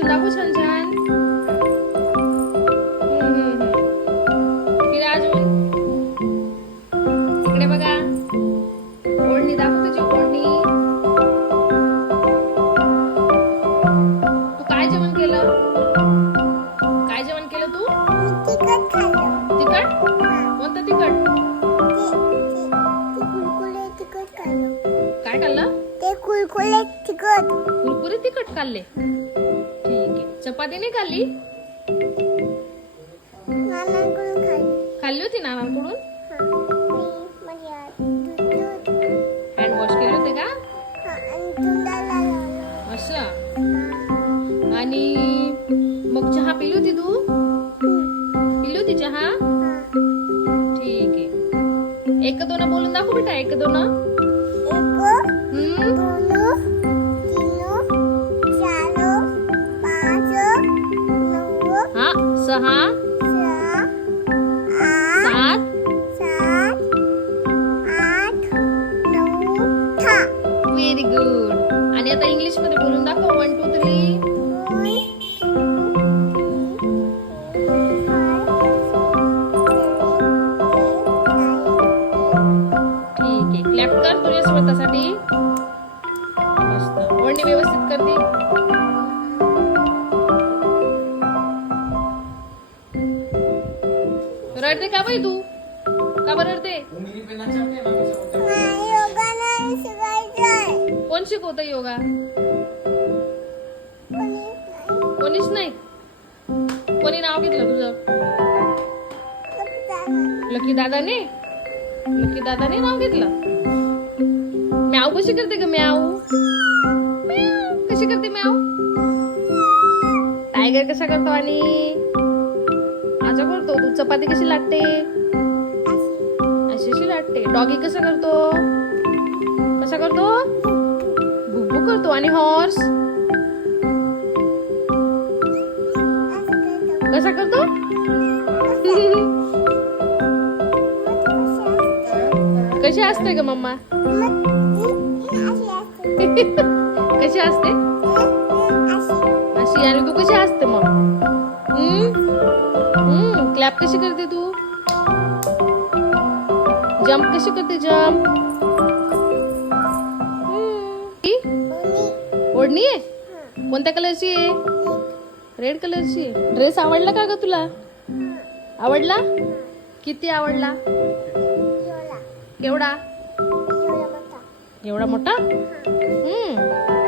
Balloon दाखव छान छान. फिर अजून इकडे बघा. ओढणी दाखव तुझी ओढणी. तू काय जेवण केलं? काय जेवण केलं तू? तिखट खाल्लं. तिखट? कोणतं तिखट? कुरकुरे तिखट खाल्लं. काय खाल्लं? ते कुरकुरे तिखट. कुरकुरे तिखट खाल्ले. ठीक आहे. चपाती नाही खाल्ली? नानांकडून खाल्ली. खाल्ली होती नानांकडून? दूध हँड वॉश केले होते का? आणि तोंडाला लावलं. असं. आणि मग चहा पिली होती तू? पिली होती चहा? ठीक आहे. एक दोन बोलून दाखव बेटा. एक दोन. एक, दोन, तीन, चार, पाच, नऊ, हा. सहा, सहा, आठ, सात. 7, 8, 9, 10. Very good. आणि आता इंग्लिश मध्ये बोलून दाखव. 1 2 3. ठीक आहे. क्लॅप कर तुझ्या स्वतःसाठी. मस्त. ओढणी व्यवस्थित करते. रडते का बाई तू? का बरं रडते? योगा नाही शिकायचंय. कोण शिकवतं योगा? कोणी कोणीच नाही. कोणी नाव घेतलं तुझं? लकी दादाने. लकी दादाने नाव घेतलं. म्याव कशी करते ग? म्याव म्याव कशी करते म्याव? टायगर कसा करतो? आणि असं करतो. तू चपाती कशी लाटते? अशी लाटते. डॉगी कसा करतो? कसा करतो? बुब्बू करतो. आणि हॉर्स कसा करतो? कशी असते ग मम्मा? कशी असते? अशी. आणि तू कशी असते मग? क्लॅप कशी करते तू? जम्प कशी करते? जम्प. ओढणी आहे? कोणत्या कलरची आहे? रेड कलरची. ड्रेस आवडला का ग तुला? आवडला? किती आवडला? केवढा? एवढा मोठा?